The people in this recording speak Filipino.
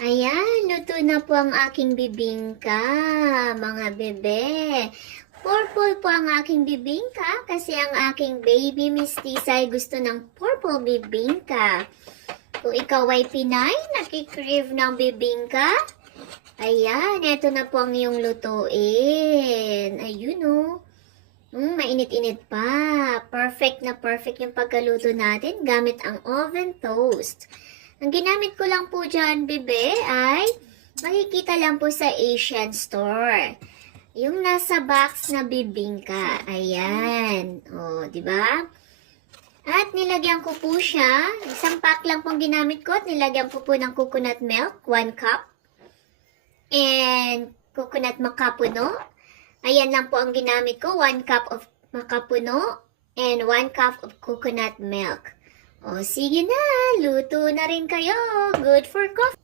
Ayan, luto na po ang aking bibingka, mga bebe. Purple po ang aking bibingka kasi ang aking baby Mistisa ay gusto ng purple bibingka. Kung ikaw ay Pinay, nakikrave ng bibingka, ayan, eto na po ang iyong lutuin. Ayun o. Mainit-init pa. Perfect na perfect yung pagkaluto natin gamit ang oven toast. Ang ginamit ko lang po dyan, bebe, ay makikita lang po sa Asian store. Yung nasa box na bibingka. Ayan. O, di ba? At nilagyan ko po siya. Isang pack lang pong ginamit ko at nilagyan ko po ng coconut milk, 1 cup. And coconut makapuno. Ayan lang po ang ginamit ko, 1 cup of makapuno and 1 cup of coconut milk. O, sige na, luto na rin kayo. Good for coffee.